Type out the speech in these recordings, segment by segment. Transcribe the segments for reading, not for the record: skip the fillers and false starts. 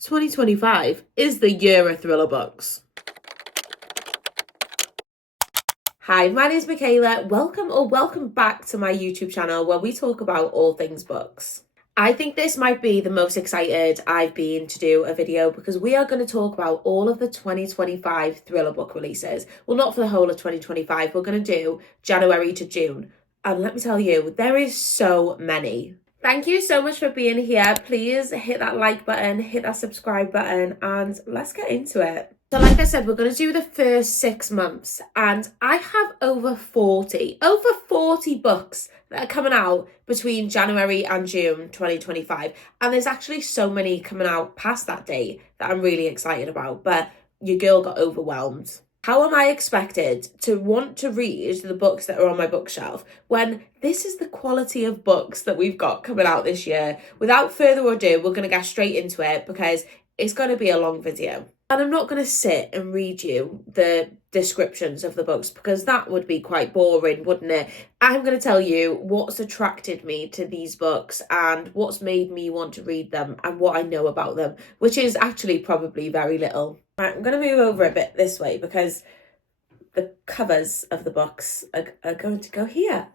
2025 is the year of thriller books. Hi, my name is Michaela. Welcome back to my YouTube channel where we talk about all things books. I think this might be the most excited I've been to do a video because we are going to talk about all of the 2025 thriller book releases. Well, not for the whole of 2025. We're going to do January to June. And let me tell you, there is so many. Thank you so much for being here. Please hit that like button, hit that subscribe button, and let's get into it. So like I said, we're going to do the first 6 months, and I have over 40 books that are coming out between January and June 2025. And there's actually so many coming out past that date that I'm really excited about, but your girl got overwhelmed. How am I expected to want to read the books that are on my bookshelf when this is the quality of books that we've got coming out this year? Without further ado, we're going to get straight into it because it's going to be a long video. And I'm not going to sit and read you the descriptions of the books because that would be quite boring, wouldn't it? I'm going to tell you what's attracted me to these books and what's made me want to read them and what I know about them, which is actually probably very little. Right, I'm going to move over a bit this way because the covers of the books are going to go here.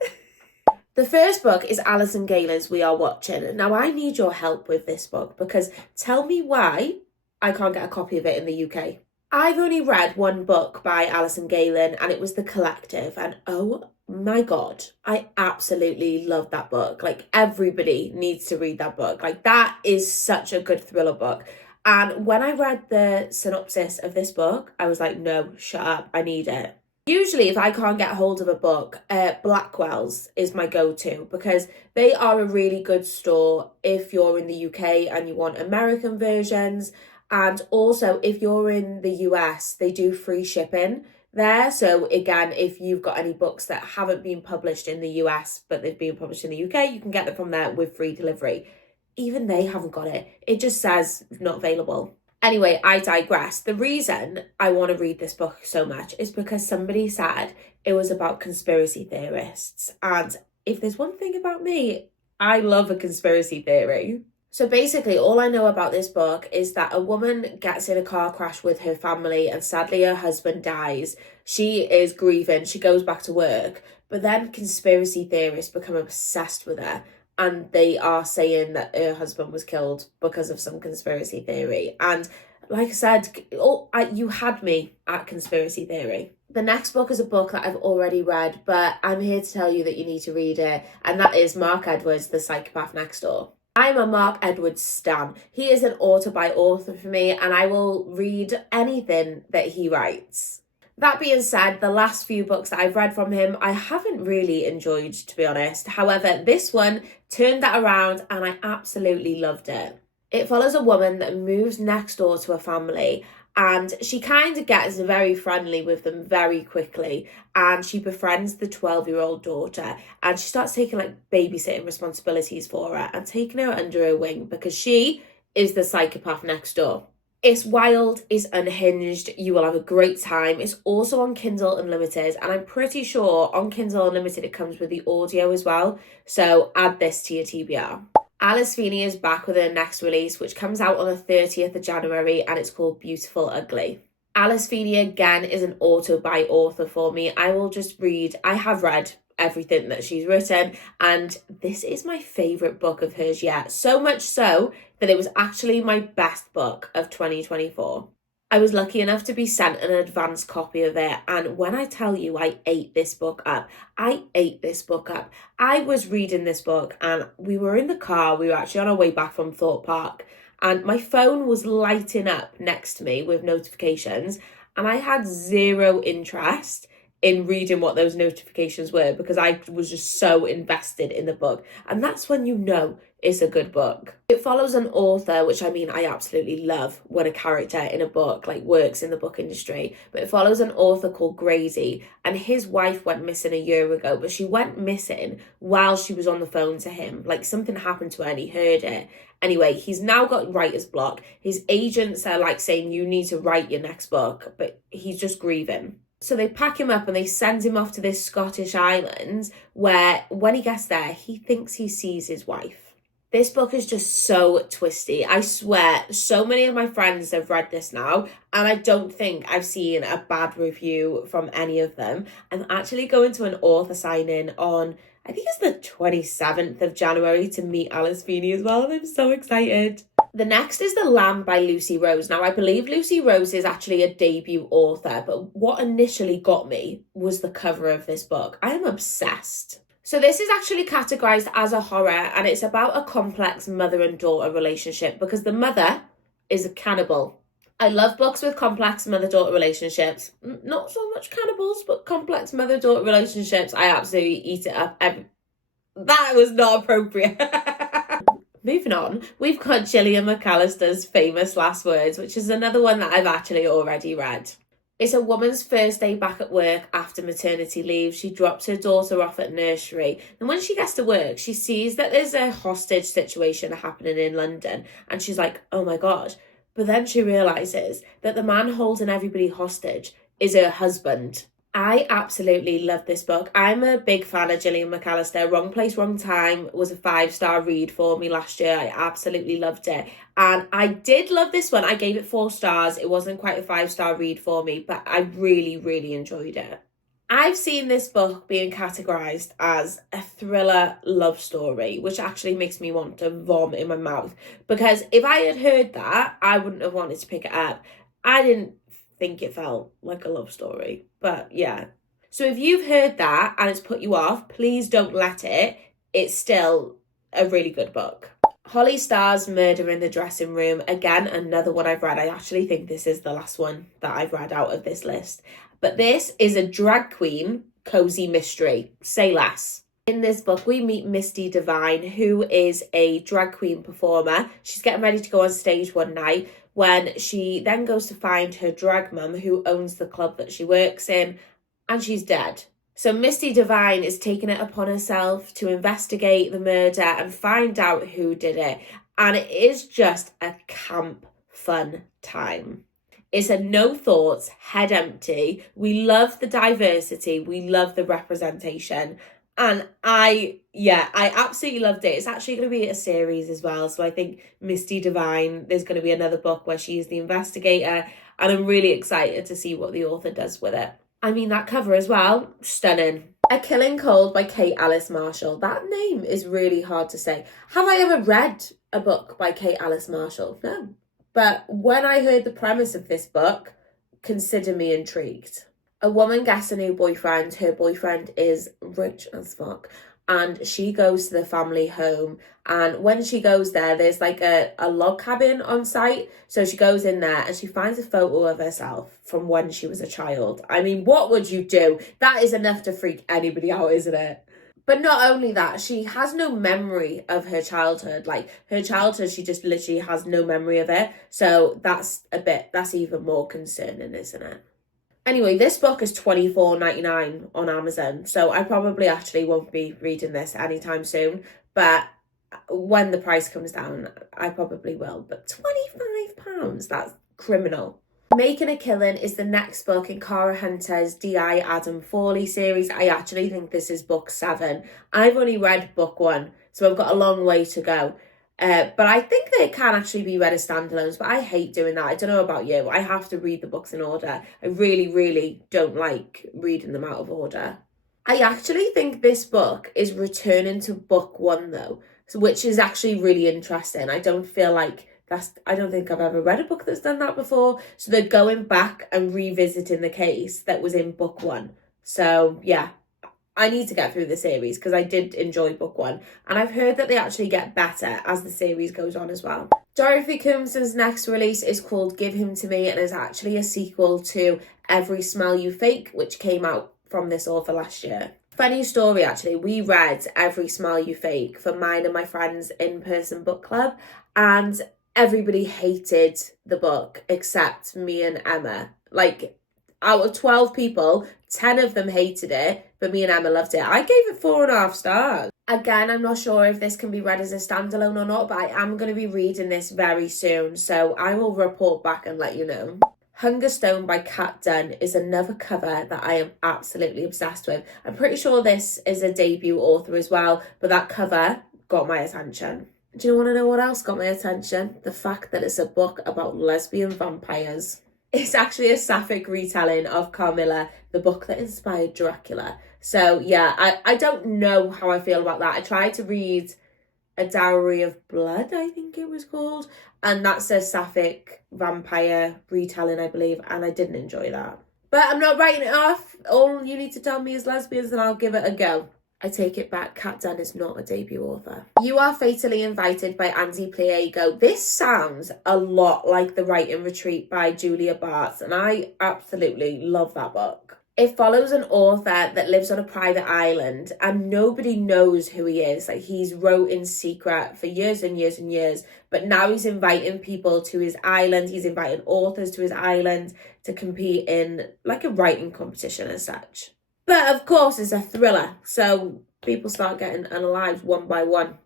The first book is Alice and Galen's We Are Watching. Now, I need your help with this book because tell me why I can't get a copy of it in the UK. I've only read one book by Alice and Galen and it was The Collective, and oh my God, I absolutely love that book. Like, everybody needs to read that book. Like, that is such a good thriller book. And when I read the synopsis of this book, I was like, no, shut up, I need it. Usually, if I can't get hold of a book, Blackwell's is my go-to because they are a really good store if you're in the UK and you want American versions. And also, if you're in the US, they do free shipping there. So again, if you've got any books that haven't been published in the US, but they've been published in the UK, you can get them from there with free delivery. Even they haven't got it. It just says not available. Anyway, I digress. The reason I want to read this book so much is because somebody said it was about conspiracy theorists. And if there's one thing about me, I love a conspiracy theory. So basically, all I know about this book is that a woman gets in a car crash with her family and sadly her husband dies. She is grieving, she goes back to work, but then conspiracy theorists become obsessed with her and they are saying that her husband was killed because of some conspiracy theory. And like I said, you had me at conspiracy theory. The next book is a book that I've already read, but I'm here to tell you that you need to read it, and that is Mark Edwards' The Psychopath Next Door. I'm a Mark Edwards stan. He is an author by author for me, and I will read anything that he writes. That being said, the last few books that I've read from him, I haven't really enjoyed, to be honest. However, this one turned that around and I absolutely loved it. It follows a woman that moves next door to a family and she kind of gets very friendly with them very quickly, and she befriends the 12-year-old daughter and she starts taking like babysitting responsibilities for her and taking her under her wing because she is the psychopath next door. It's wild, it's unhinged, you will have a great time. It's also on Kindle Unlimited, and I'm pretty sure on Kindle Unlimited it comes with the audio as well, so add this to your TBR. Alex Finlay is back with her next release, which comes out on the 30th of January, and it's called Beautiful Ugly. Alex Finlay, again, is an author by author for me. I have read everything that she's written, and this is my favourite book of hers yet. So much so that it was actually my best book of 2024. I was lucky enough to be sent an advance copy of it, and when I tell you I ate this book up. I was reading this book and we were in the car, we were actually on our way back from Thorpe Park, and my phone was lighting up next to me with notifications, and I had zero interest in reading what those notifications were because I was just so invested in the book. And that's when you know it's a good book. It follows an author, which I mean, I absolutely love when a character in a book like works in the book industry, but it follows an author called Gracie, and his wife went missing a year ago, but she went missing while she was on the phone to him. Like, something happened to her and he heard it. Anyway, he's now got writer's block. His agents are like saying, you need to write your next book, but he's just grieving. So they pack him up and they send him off to this Scottish island where when he gets there, he thinks he sees his wife. This book is just so twisty. I swear, so many of my friends have read this now, and I don't think I've seen a bad review from any of them. I'm actually going to an author signing on, I think it's the 27th of January, to meet Alex Finlay as well, and I'm so excited. The next is The Lamb by Lucy Rose. Now, I believe Lucy Rose is actually a debut author, but what initially got me was the cover of this book. I am obsessed. So this is actually categorised as a horror, and it's about a complex mother and daughter relationship because the mother is a cannibal. I love books with complex mother-daughter relationships. Not so much cannibals, but complex mother-daughter relationships. I absolutely eat it up. That was not appropriate. Moving on, we've got Gillian McAllister's famous last words, which is another one that I've actually already read. It's a woman's first day back at work after maternity leave. She drops her daughter off at nursery. And when she gets to work, she sees that there's a hostage situation happening in London. And she's like, oh my God. But then she realises that the man holding everybody hostage is her husband. I absolutely love this book. I'm a big fan of Gillian McAllister. Wrong Place, Wrong Time was a 5-star read for me last year. I absolutely loved it. And I did love this one. I gave it 4 stars. It wasn't quite a 5-star read for me, but I really, really enjoyed it. I've seen this book being categorised as a thriller love story, which actually makes me want to vomit in my mouth. Because if I had heard that, I wouldn't have wanted to pick it up. I didn't think it felt like a love story, but yeah. So if you've heard that and it's put you off, please don't let it. It's still a really good book. Holly Starr's Murder in the Dressing Room. Again, another one I've read. I actually think this is the last one that I've read out of this list. But this is a drag queen cozy mystery. Say less. In this book, we meet Misty Devine, who is a drag queen performer. She's getting ready to go on stage one night when she then goes to find her drag mum, who owns the club that she works in, and she's dead. So Misty Devine is taking it upon herself to investigate the murder and find out who did it. And it is just a camp fun time. It's a no thoughts, head empty. We love the diversity. We love the representation. And I absolutely loved it. It's actually going to be a series as well. So I think Misty Devine, there's going to be another book where she is the investigator. And I'm really excited to see what the author does with it. I mean, that cover as well, stunning. A Killing Cold by Kate Alice Marshall. That name is really hard to say. Have I ever read a book by Kate Alice Marshall? No. But when I heard the premise of this book, consider me intrigued. A woman gets a new boyfriend. Her boyfriend is rich as fuck. And she goes to the family home. And when she goes there, there's like a log cabin on site. So she goes in there and she finds a photo of herself from when she was a child. I mean, what would you do? That is enough to freak anybody out, isn't it? But not only that, she has no memory of her childhood. Like, her childhood, she just literally has no memory of it. So that's even more concerning, isn't it? Anyway, this book is $24.99 on Amazon, so I probably actually won't be reading this anytime soon, but when the price comes down, I probably will. But £25, that's criminal. Making a Killing is the next book in Cara Hunter's D.I. Adam Fawley series. I actually think this is book 7. I've only read book 1, so I've got a long way to go. But I think they can actually be read as standalones, but I hate doing that. I don't know about you. I have to read the books in order. I really, really don't like reading them out of order. I actually think this book is returning to book 1 though, which is actually really interesting. I don't think I've ever read a book that's done that before. So they're going back and revisiting the case that was in book 1. So yeah. I need to get through the series because I did enjoy book 1. And I've heard that they actually get better as the series goes on as well. Dorothy Coombson's next release is called Give Him to Me and is actually a sequel to Every Smell You Fake, which came out from this author last year. Funny story, actually. We read Every Smell You Fake for mine and my friends' in-person book club. And everybody hated the book except me and Emma. Like, out of 12 people, 10 of them hated it, but me and Emma loved it. I gave it 4.5 stars. Again, I'm not sure if this can be read as a standalone or not, but I am going to be reading this very soon, so I will report back and let you know. Hunger Stone by Kat Dunn is another cover that I am absolutely obsessed with. I'm pretty sure this is a debut author as well, but that cover got my attention. Do you want to know what else got my attention? The fact that it's a book about lesbian vampires. It's actually a sapphic retelling of Carmilla, the book that inspired Dracula. So yeah, I don't know how I feel about that. I tried to read A Dowry of Blood, I think it was called, and that's a sapphic vampire retelling, I believe, and I didn't enjoy that. But I'm not writing it off. All you need to tell me is lesbians and I'll give it a go. I take it back, Kat Dunn is not a debut author. You Are Fatally Invited by Andy Pliego. This sounds a lot like The Writing Retreat by Julia Bartz, and I absolutely love that book. It follows an author that lives on a private island and nobody knows who he is. Like, he's wrote in secret for years and years and years, but now he's inviting people to his island. He's inviting authors to his island to compete in like a writing competition as such. But of course, it's a thriller, so people start getting unalived one by one.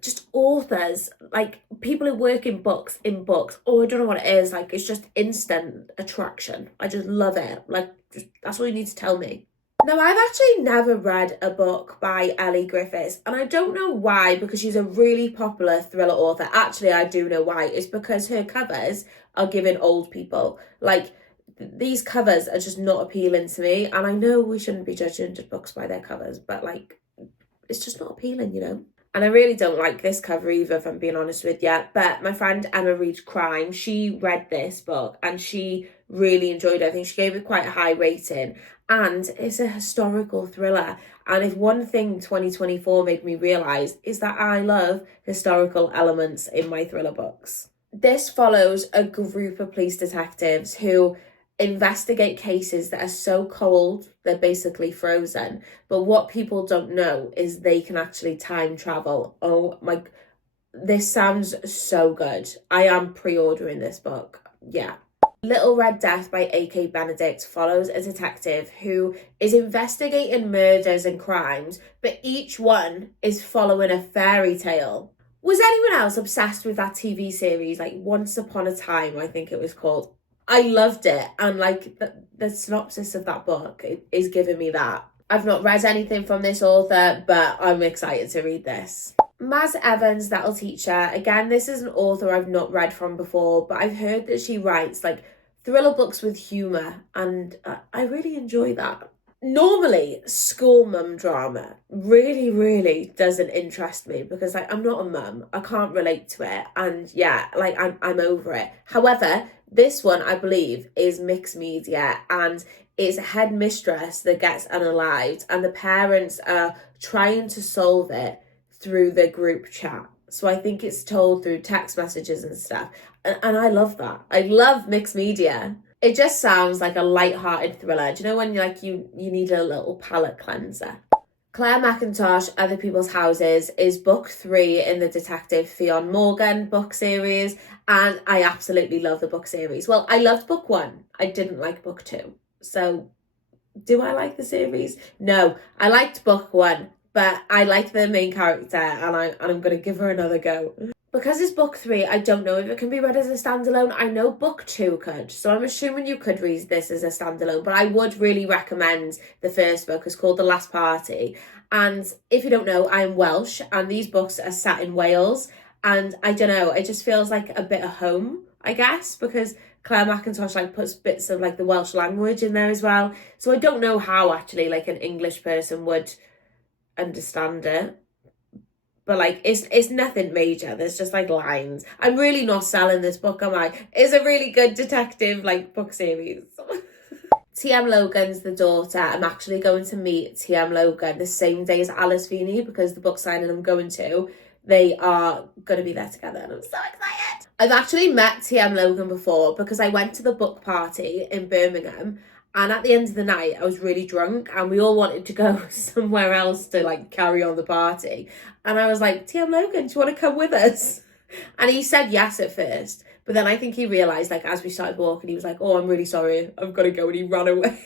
Just authors, like people who work in books. Oh, I don't know what it is. Like, it's just instant attraction. I just love it. Like, that's all you need to tell me. Now, I've actually never read a book by Ellie Griffiths, and I don't know why, because she's a really popular thriller author. Actually, I do know why. It's because her covers are giving old people. Like, these covers are just not appealing to me, and I know we shouldn't be judging books by their covers, but like, it's just not appealing, you know? And I really don't like this cover either, if I'm being honest with you. But my friend Emma reads crime. She read this book and she really enjoyed it. I think she gave it quite a high rating. And it's a historical thriller. And if one thing 2024 made me realise is that I love historical elements in my thriller books. This follows a group of police detectives who investigate cases that are so cold they're basically frozen, but what people don't know is they can actually time travel. Oh my, this sounds so good. I am pre-ordering this book. Yeah. Little Red Death by A.K. Benedict follows a detective who is investigating murders and crimes, but each one is following a fairy tale. Was anyone else obsessed with that TV series, like Once Upon a Time, I think it was called? I loved it, and like the synopsis of that book is giving me that. I've not read anything from this author, but I'm excited to read this. Maz Evans, That'll Teacher. Again, this is an author I've not read from before, but I've heard that she writes like thriller books with humour, and I really enjoy that. Normally, school mum drama really doesn't interest me because like I'm not a mum, I can't relate to it, and yeah, like I'm over it. However, this one I believe is mixed media, and it's a headmistress that gets unalived, and the parents are trying to solve it through the group chat. So I think it's told through text messages and stuff, and I love that. I love mixed media. It just sounds like a light-hearted thriller. Do you know when you're like you need a little palate cleanser? Claire Mackintosh, Other People's Houses, is book 3 in the Detective Fionn Morgan book series, and I absolutely love the book series. Well, I loved book 1. I didn't like book 2. So, do I like the series? No, I liked book 1, but I liked the main character, and I'm going to give her another go. Because it's book 3, I don't know if it can be read as a standalone. I know book 2 could, so I'm assuming you could read this as a standalone, but I would really recommend the first book. It's called The Last Party, and if you don't know, I'm Welsh, and these books are set in Wales, and I don't know, it just feels like a bit of home, I guess, because Claire Mackintosh like puts bits of like the Welsh language in there as well, so I don't know how actually like an English person would understand it. But like it's nothing major. There's just like lines. I'm really not selling this book, am I? It's a really good detective like book series. T.M. Logan's The Daughter. I'm actually going to meet T.M. Logan the same day as Alex Finlay because the book signing I'm going to, they are going to be there together, and I'm so excited. I've actually met T.M. Logan before because I went to the book party in Birmingham, and at the end of the night, I was really drunk and we all wanted to go somewhere else to like carry on the party. And I was like, T.M. Logan, do you want to come with us? And he said yes at first. But then I think he realised, like, as we started walking, he was like, oh, I'm really sorry, I've got to go. And he ran away.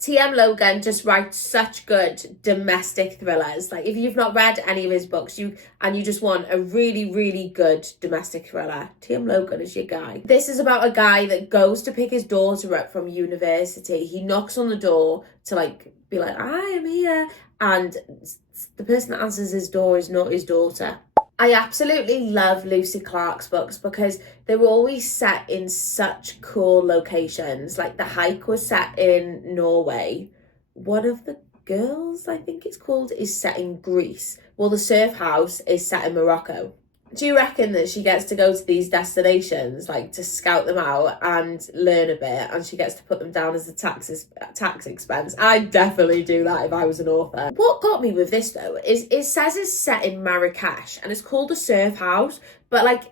TM Logan just writes such good domestic thrillers. Like, if you've not read any of his books you just want a really, really good domestic thriller, TM Logan is your guy. This is about a guy that goes to pick his daughter up from university. He knocks on the door to like be like, I am here, and the person that answers his door is not his daughter. I absolutely love Lucy Clark's books because they were always set in such cool locations. Like, The Hike was set in Norway. One of the girls, I think it's called, is set in Greece. Well, The Surf House is set in Morocco. Do you reckon that she gets to go to these destinations, like, to scout them out and learn a bit, and she gets to put them down as a tax expense? I'd definitely do that if I was an author. What got me with this, though, is it says it's set in Marrakesh, and it's called a surf house, but, like,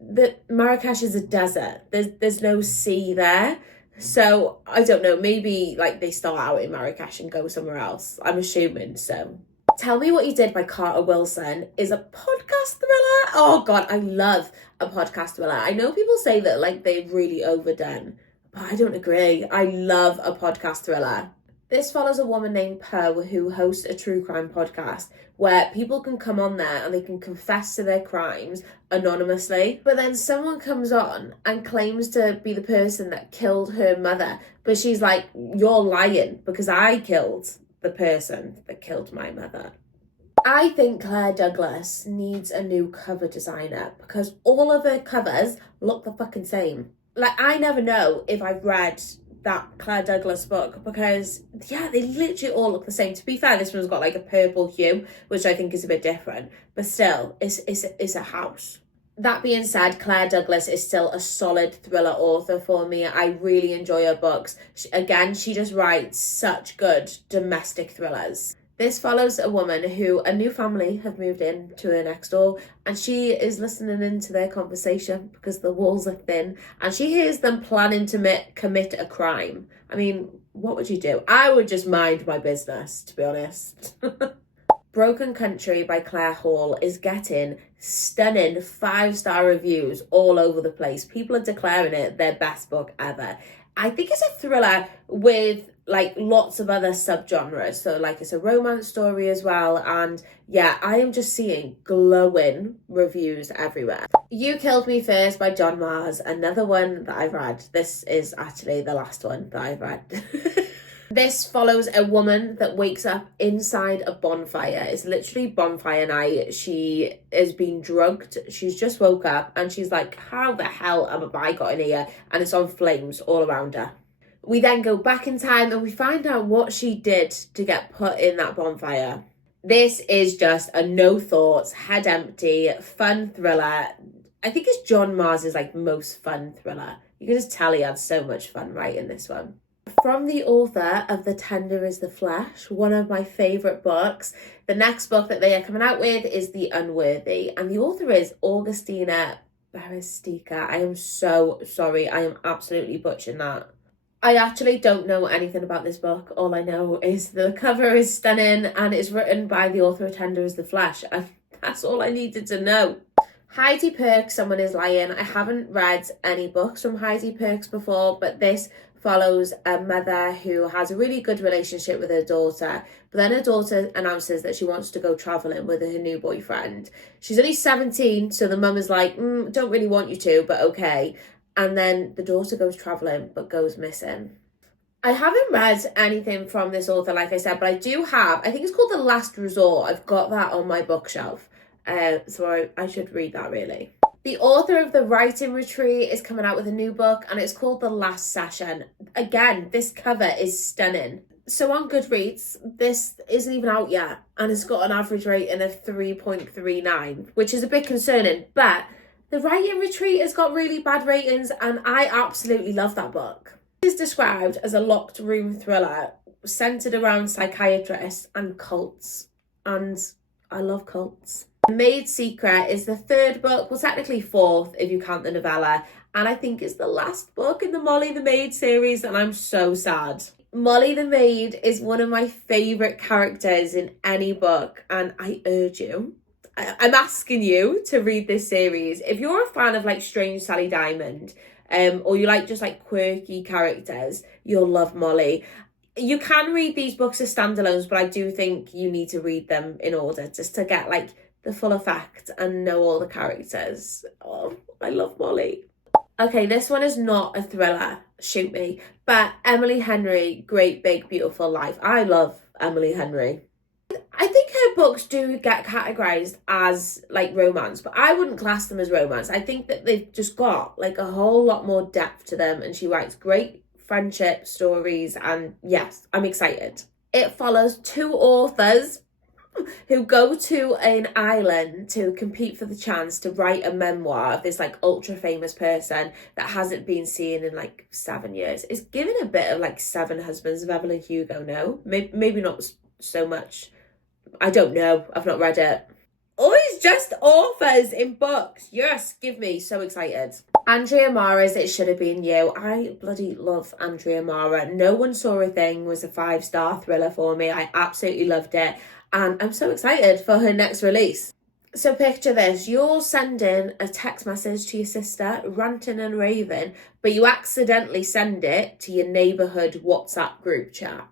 the Marrakesh is a desert. There's no sea there. So, I don't know, maybe, like, they start out in Marrakesh and go somewhere else. I'm assuming so. Tell Me What You Did by Carter Wilson is a podcast thriller. Oh God, I love a podcast thriller. I know people say that like they've really overdone, but I don't agree. I love a podcast thriller. This follows a woman named Pearl who hosts a true crime podcast where people can come on there and they can confess to their crimes anonymously. But then someone comes on and claims to be the person that killed her mother. But she's like, you're lying because I killed the person that killed my mother. I think Claire Douglas needs a new cover designer because all of her covers look the fucking same. Like, I never know if I've read that Claire Douglas book because, yeah, they literally all look the same. To be fair, this one's got like a purple hue, which I think is a bit different, but still, it's a house. That being said, Claire Douglas is still a solid thriller author for me. I really enjoy her books. She just writes such good domestic thrillers. This follows a woman who a new family have moved in to her next door, and she is listening into their conversation because the walls are thin, and she hears them planning to commit a crime. I mean, what would you do? I would just mind my business, to be honest. Broken Country by Claire Hall is getting stunning 5-star reviews all over the place. People are declaring it their best book ever. I think it's a thriller with like lots of other subgenres. So like it's a romance story as well. And yeah, I am just seeing glowing reviews everywhere. You Killed Me First by John Mars, another one that I've read. This is actually the last one that I've read. This follows a woman that wakes up inside a bonfire. It's literally bonfire night. She is being drugged. She's just woke up and she's like, how the hell have I got in here? And it's on flames all around her. We then go back in time and we find out what she did to get put in that bonfire. This is just a no thoughts, head empty, fun thriller. I think it's John Mars's like most fun thriller. You can just tell he had so much fun writing this one. From the author of The Tender is the Flesh, one of my favourite books. The next book that they are coming out with is The Unworthy, and the author is Agustina. I am so sorry, I am absolutely butchering that. I actually don't know anything about this book. All I know is the cover is stunning and it's written by the author of Tender is the Flesh. That's all I needed to know. Heidi Perks, Someone is Lying. I haven't read any books from Heidi Perks before, but this follows a mother who has a really good relationship with her daughter, but then her daughter announces that she wants to go travelling with her new boyfriend. She's only 17, so the mum is like, don't really want you to, but okay. And then the daughter goes travelling, but goes missing. I haven't read anything from this author, like I said, but I do have, I think it's called The Last Resort. I've got that on my bookshelf, so I should read that really. The author of The Writing Retreat is coming out with a new book and it's called The Last Session. Again, this cover is stunning. So on Goodreads, this isn't even out yet and it's got an average rating of 3.39, which is a bit concerning, but The Writing Retreat has got really bad ratings and I absolutely love that book. It is described as a locked room thriller centered around psychiatrists and cults, and I love cults. Maid Secret is the third book, well technically fourth if you count the novella, and I think it's the last book in the Molly the Maid series and I'm so sad. Molly the Maid is one of my favourite characters in any book and I urge you, I'm asking you to read this series. If you're a fan of like Strange Sally Diamond or you like just like quirky characters, you'll love Molly. You can read these books as standalones, but I do think you need to read them in order just to get like the full effect and know all the characters. Oh, I love Molly. Okay, this one is not a thriller, shoot me, but Emily Henry, Great Big Beautiful Life. I love Emily Henry. I think her books do get categorized as like romance, but I wouldn't class them as romance. I think that they've just got like a whole lot more depth to them, and she writes great friendship stories, and yes, I'm excited. It follows two authors who go to an island to compete for the chance to write a memoir of this like ultra famous person that hasn't been seen in like 7 years. It's given a bit of like Seven Husbands of Evelyn Hugo, no? Maybe not so much. I don't know. I've not read it. Always just authors in books. Yes, give me. So excited. Andrea Mara's It Should Have Been You. I bloody love Andrea Mara. No One Saw a Thing was a 5-star thriller for me. I absolutely loved it. And I'm so excited for her next release. So picture this. You're sending a text message to your sister, ranting and raving, but you accidentally send it to your neighbourhood WhatsApp group chat.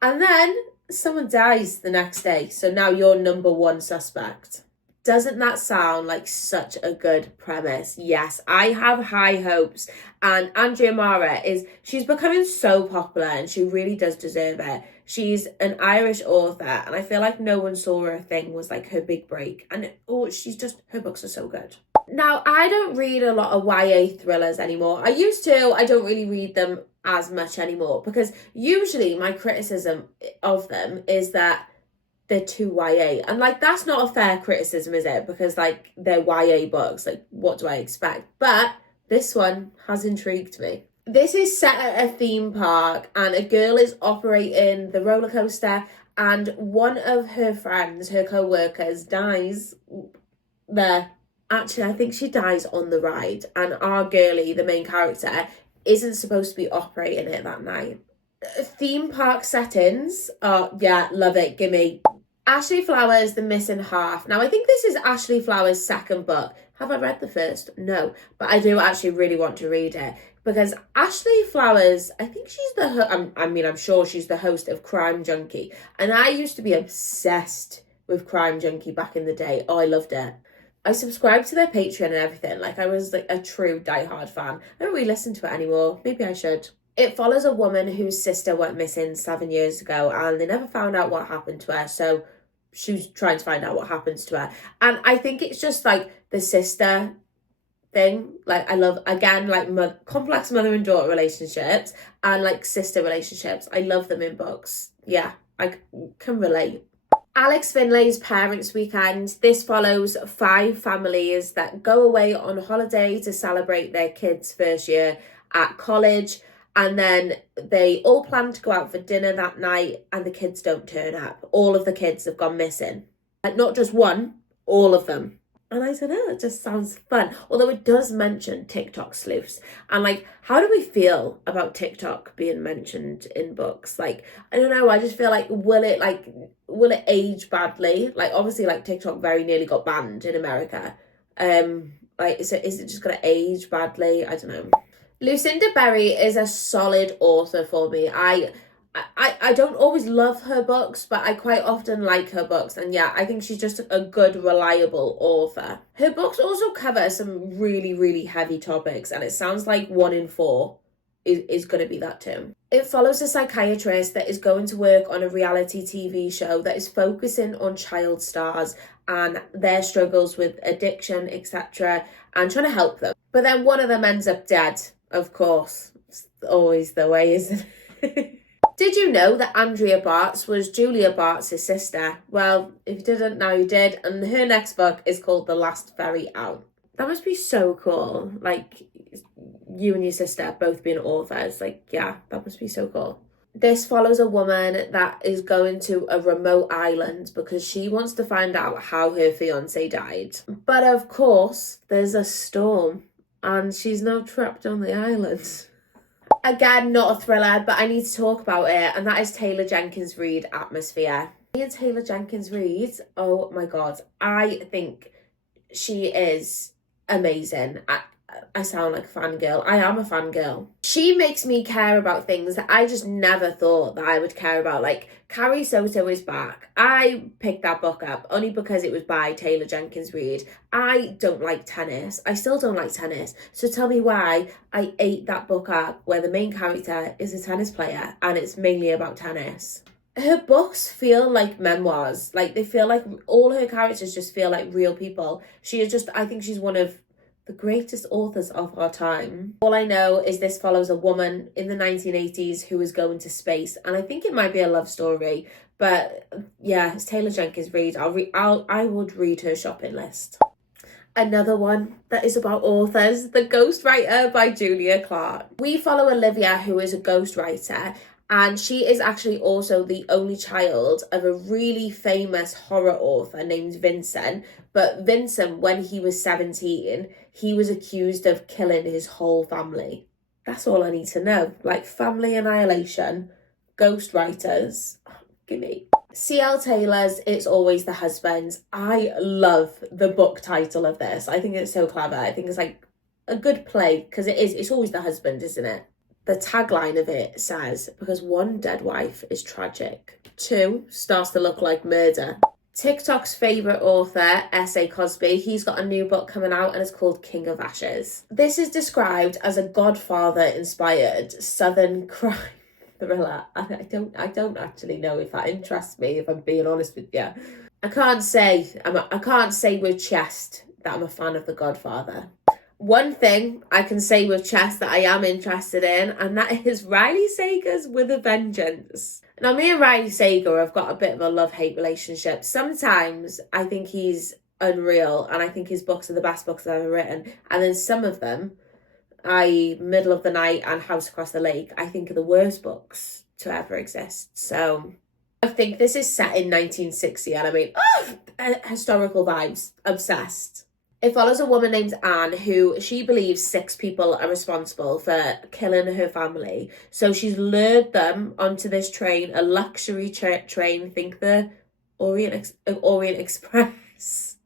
And then someone dies the next day, so now you're number one suspect. Doesn't that sound like such a good premise? Yes, I have high hopes. And Andrea Mara she's becoming so popular, and she really does deserve it. She's an Irish author, and I feel like No One Saw Her Thing was like her big break. And her books are so good. Now, I don't read a lot of YA thrillers anymore. I used to, I don't really read them as much anymore, because usually my criticism of them is that they're too YA. And like, that's not a fair criticism, is it? Because like, they're YA books. Like, what do I expect? But this one has intrigued me. This is set at a theme park, and a girl is operating the roller coaster, and one of her friends, her co-workers, dies there. Actually, I think she dies on the ride, and our girlie, the main character, isn't supposed to be operating it that night. Theme park settings, oh yeah, love it, gimme. Ashley Flowers, The Missing Half. Now, I think this is Ashley Flowers' second book. Have I read the first? No, but I do actually really want to read it, because Ashley Flowers, I think she's I'm sure she's the host of Crime Junkie, and I used to be obsessed with Crime Junkie back in the day. Oh, I loved it. I subscribed to their Patreon and everything. Like, I was like a true diehard fan. I don't really listen to it anymore. Maybe I should. It follows a woman whose sister went missing 7 years ago, and they never found out what happened to her. So she's trying to find out what happens to her. And I think it's just like the sister thing. Like, I love, again, like complex mother and daughter relationships and like sister relationships. I love them in books. Yeah, I can relate. Alex Finlay's Parents' Weekend. This follows 5 families that go away on holiday to celebrate their kids' first year at college, and then they all plan to go out for dinner that night, and the kids don't turn up. All of the kids have gone missing. Like, not just one, all of them. And I don't know, it just sounds fun. Although it does mention TikTok sleuths. And like, how do we feel about TikTok being mentioned in books? Like, I don't know, I just feel like, will it age badly? Like, obviously, like, TikTok very nearly got banned in America. Like, is it just gonna age badly? I don't know. Lucinda Berry is a solid author for me. I don't always love her books, but I quite often like her books. And yeah, I think she's just a good, reliable author. Her books also cover some really, really heavy topics, and it sounds like 1 in 4 is going to be that too. It follows a psychiatrist that is going to work on a reality TV show that is focusing on child stars and their struggles with addiction, etc., and trying to help them. But then one of them ends up dead, of course. It's always the way, isn't it? Did you know that Andrea Bartz was Julia Bartz's sister? Well, if you didn't, now you did. And her next book is called The Last Ferry Out. That must be so cool. Like, you and your sister both being authors. Like, yeah, that must be so cool. This follows a woman that is going to a remote island because she wants to find out how her fiancé died. But of course, there's a storm, and she's now trapped on the island. Again, not a thriller, but I need to talk about it, and that is Taylor Jenkins Reid, Atmosphere. Me and Taylor Jenkins Reid, oh my god, I think she is amazing. I sound like a fangirl. I am a fangirl. She makes me care about things that I just never thought that I would care about. Like, Carrie Soto is back. I picked that book up only because it was by Taylor Jenkins Reid. I don't like tennis. I still don't like tennis. So tell me why I ate that book up where the main character is a tennis player and it's mainly about tennis. Her books feel like memoirs. Like, they feel like all her characters just feel like real people. She is just, I think she's one of the greatest authors of our time. All I know is this follows a woman in the 1980s who is going to space, and I think it might be a love story, but yeah, it's Taylor Jenkins Reid. I would read her shopping list. Another one that is about authors, The Ghostwriter by Julia Clark. We follow Olivia, who is a ghostwriter, and she is actually also the only child of a really famous horror author named Vincent. But Vincent, when he was 17, he was accused of killing his whole family. That's all I need to know. Like, family annihilation, ghostwriters, gimme. C.L. Taylor's It's Always the Husbands. I love the book title of this. I think it's so clever. I think it's like a good play because it's always the husband, isn't it? The tagline of it says, because one dead wife is tragic, two starts to look like murder. TikTok's favourite author, S.A. Cosby, he's got a new book coming out and it's called King of Ashes. This is described as a Godfather-inspired Southern crime thriller. I don't actually know if that interests me, if I'm being honest with you. I can't say with chest that I'm a fan of The Godfather. One thing I can say with chess that I am interested in, and that is Riley Sager's With a Vengeance. Now, me and Riley Sager have got a bit of a love-hate relationship. Sometimes I think he's unreal, and I think his books are the best books I've ever written. And then some of them, i.e. Middle of the Night and House Across the Lake, I think are the worst books to ever exist. So I think this is set in 1960, and I mean, historical vibes, obsessed. It follows a woman named Anne who she believes 6 people are responsible for killing her family. So she's lured them onto this train, a luxury train, think the Orient Express.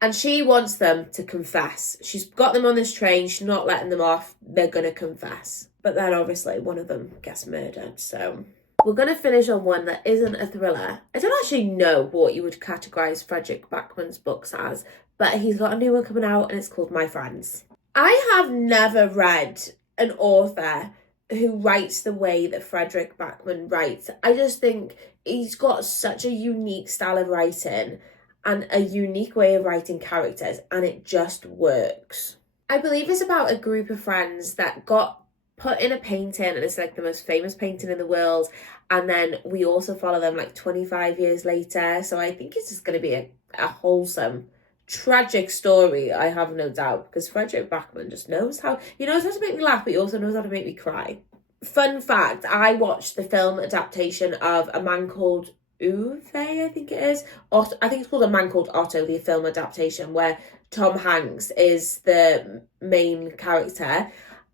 And she wants them to confess. She's got them on this train, she's not letting them off, they're going to confess. But then obviously one of them gets murdered, so... We're going to finish on one that isn't a thriller. I don't actually know what you would categorise Fredrik Backman's books as, but he's got a new one coming out and it's called My Friends. I have never read an author who writes the way that Fredrik Backman writes. I just think he's got such a unique style of writing and a unique way of writing characters, and it just works. I believe it's about a group of friends that got put in a painting, and it's like the most famous painting in the world, and then we also follow them like 25 years later. So I think it's just going to be a wholesome, tragic story, I have no doubt, because Fredrik Backman just knows how to make me laugh, but he also knows how to make me cry. Fun fact, I watched the film adaptation of A Man Called Uwe, I think it is. I think it's called A Man Called Otto, the film adaptation, where Tom Hanks is the main character.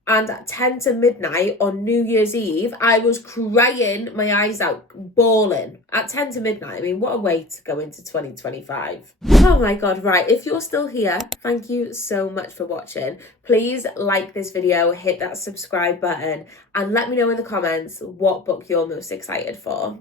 And at 10 to midnight on New Year's Eve, I was crying my eyes out, bawling. At 10 to midnight, I mean, what a way to go into 2025. Oh my God, right. If you're still here, thank you so much for watching. Please like this video, hit that subscribe button, and let me know in the comments what book you're most excited for.